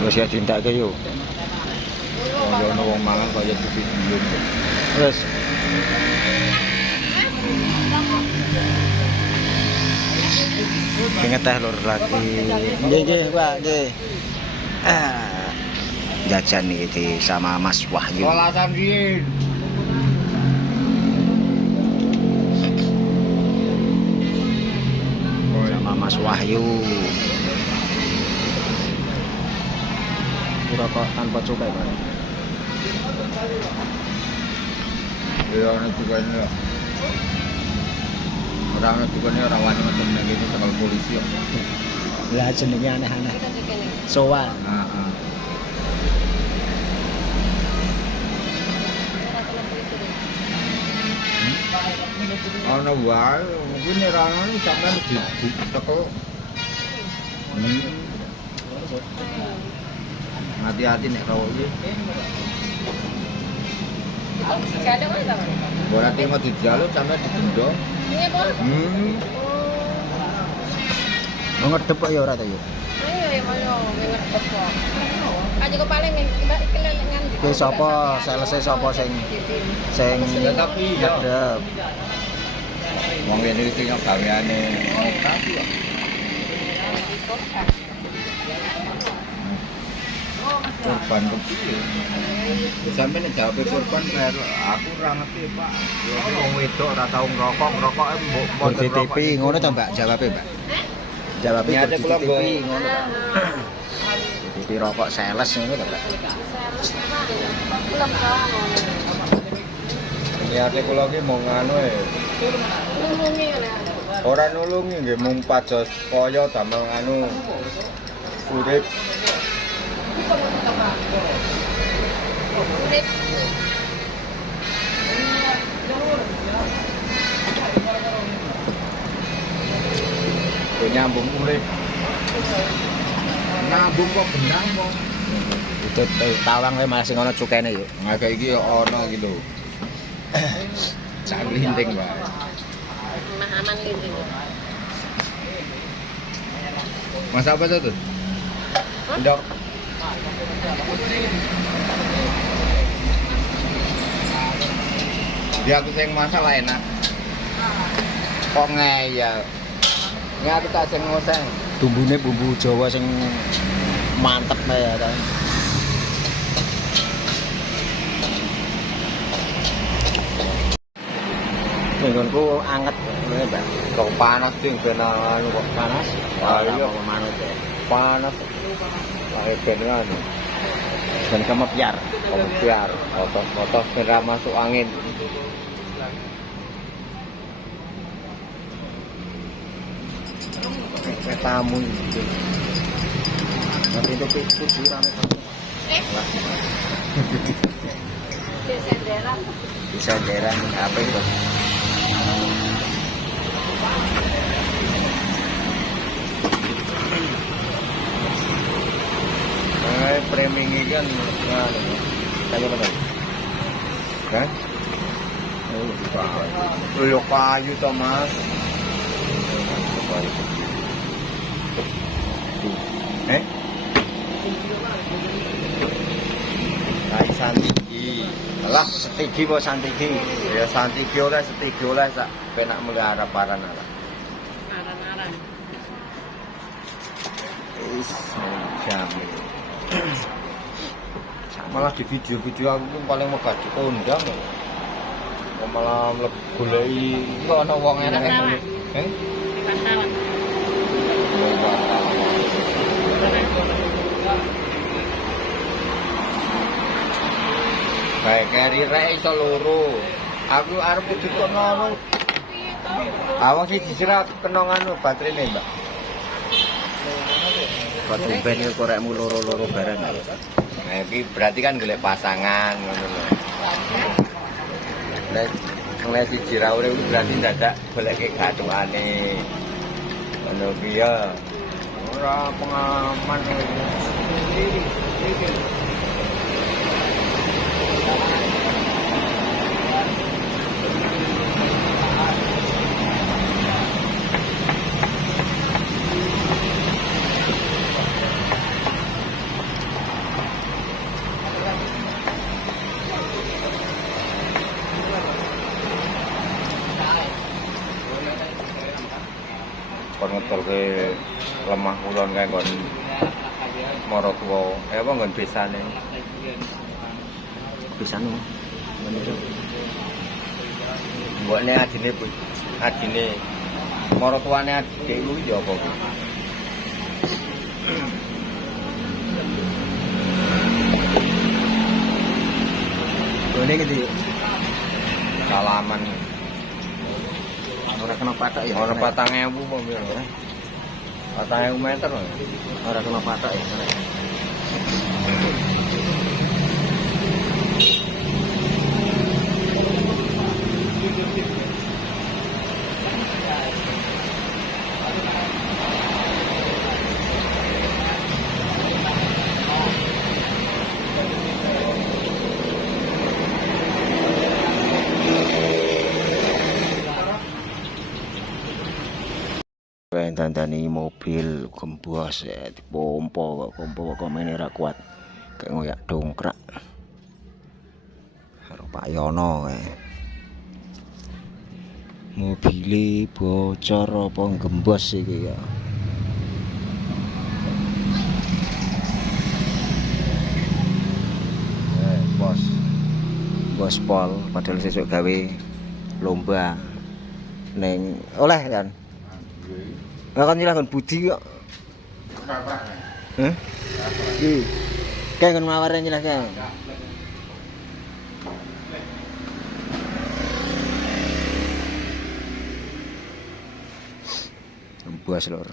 Wis ya dintake yo. Kalau ono wong mangan kaya video. Wis. Pengen teh lur lagi. Nggih, Pak, nggih. Jajan iki sama Mas Wahyu. Olasan piye? Sama Mas Wahyu. Rokok tanpa cukai, Pak. Ya ana cukane. Ora ana cukane ora wani metu nang kene tekan polisi kok. Lah jenenge aneh-aneh. Sowan. Heeh. Ana wae, mungkin ora ana sampean ditekel. Hati-hati nek rawuh iki. Gak ada mana? Ora terima dijaluk sampean didenda. Iya, Bos. Ngedep kok ya ora ta yo. Ayo ya mayo ngerti kok. Aja kok paling kelelengan gitu. Ki sapa salese sapa sing Tapi ya ngedep. wong ngene iki yo gaweane operasi kok. Korban kepiye? Sampe nek jawab korban karo aku ora ngerti, Pak. Yo wong wedok ora tau ngrokok, ngrokoke mbok Pun DTP ngono ta, Mbak? Jawabe, Mbak. Jawabe Niate kula DTP ngono ta. DTP rokok sales ngono ta, Mbak? Belum tahu. Niate kula ki mau nganu Nulungi kan. ora nulungi nggih mung pajos kaya damel anu urip Urip. nyambung urip. Nambung kok benang kok. Itu tawang wae masih ngono cukene yo. Ngake iki yo ana iki lho. Sak linting wae. Mahaman gitu. Mas apa tuh? Ndok. Dia aku sing masak lah enak. Kok ngeyel. Ini aku tak sing ngoseng. Bumbune bumbu Jawa sing mantep ya ta. Nggonku anget ngene, Mbak. Kok panas sing ben anu kok panas. Wah, Ayo apa manut ya. panas. Lah ben anu. Dan kemepiar. Biar otot-otot kira masuk angin. Tamu iki. Nanti itu putih rame banget. Bisa daerah apa itu? Framing ini kan Kayak apa? kan? Oh, kayu toh Mas. Kayu santiki. Alah, setigi kok santiki. Ya santiki oleh setigi oleh sak penak melihara paran ala. Aran-aran. Is jamin. Malah di video-video aku pun paling megah dikondang. Kok malah goleki kok ana wong enak-enak. Di Pasawan. Kayak keri rek iso loro. Aku arep dikono anu. Awang siji sira kena anu baterene, Mbak. Kok tumben iki korekmu loro-loro bareng ya. Nah, iki berarti kan golek pasangan ngono lho. Nek siji ra urip berarti dadak goleke gathukane. Ngono ki ya. Ora pengalaman iki. lemah kulon kae kon mara tuwa. Apa nggon besane? Pisan lho. Menurut Mbokne adine mara tuane adike iku ya apa kuwi? ini gitu. Salaman. Ora kena patok ya. Ora 4.000 apa piro? 4.000 meter lho. Ora kena patok ya. Dandani mobil gembos ya dipompo kok komene ra kuat kayak ngoyak dongkrak karo Pak Yono mobile bocor apa gembos iki ya bos pol padahal sesuk gawe lomba neng oleh kan. Nggak kan nyilahkan budi kok. Hah? Iya. Kayak kan mawarnya nyilahkan. Buas lor.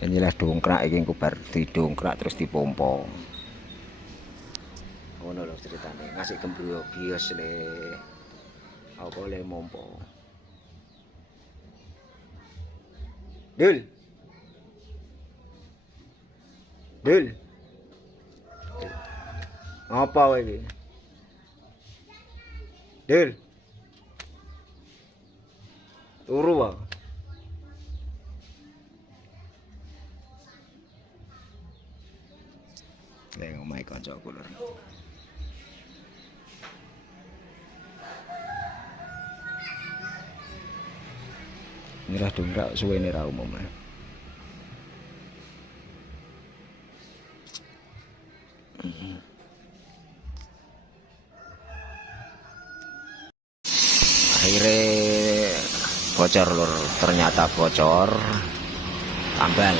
Nyilah dongkrak iki kubar didongkrak terus dipompo. Ngono lho ceritane. Ngasih kembro bios le. Apa le mompo. Dul. Apa wae iki? Dul. Turu wae. Lek omahe kancaku lur. Nyerah dongkrak suwene ra umum. Akhirnya bocor lur, ternyata bocor. Tambal.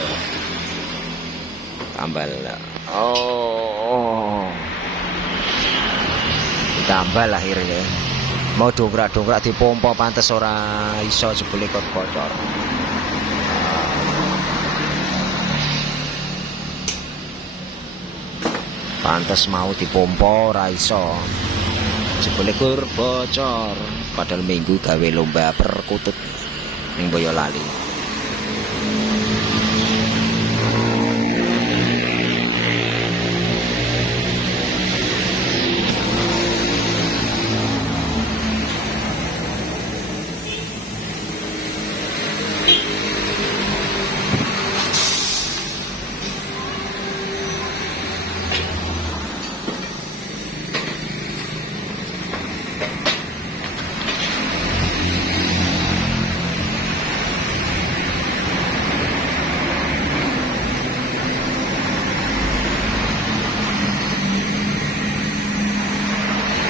Oh. Tambal akhirnya. Mau dongkrak dipompo pantes ora iso jebule kok bocor. Pantes mau dipompo ora iso. Jebule kur bocor. Padahal minggu gawe lomba perkutut ning Boyolali.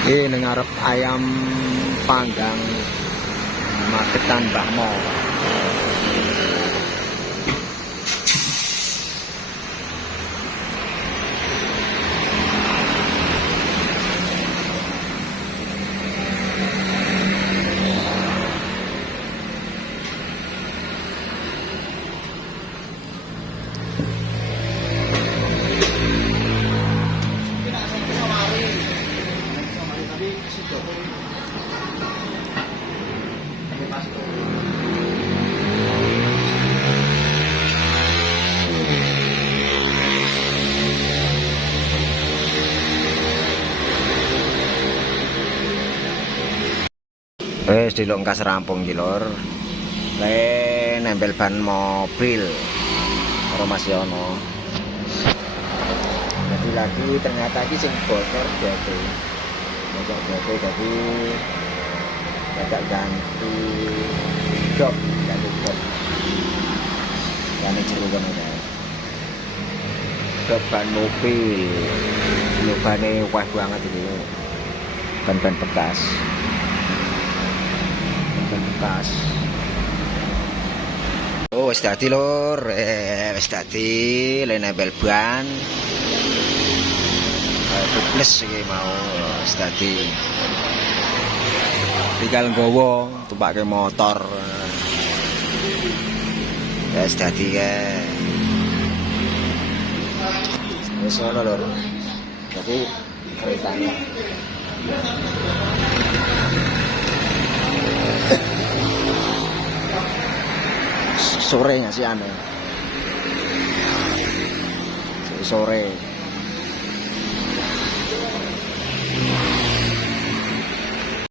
Ini ngarep ayam panggang Magetan Mbah Mo. Delok kas rampung iki lur. Nempel ban mobil karo Mas Yono. Jadi lagi ternyata iki sing bocor jadi. Jadi agak ganti jok. Kan jero kono kae. Ban mobil. Lobane wah banget itu. Ban-ban bekas. Ban bekas. Oh, wis dadi lur, wis dadi le nempel ban. Plus iki mau wis dadi. Tinggal nggowo tumpake motor. Wis dadi kae. Wis ono lur. Jadi keretanya. Sore nggak sih aneh? Sore.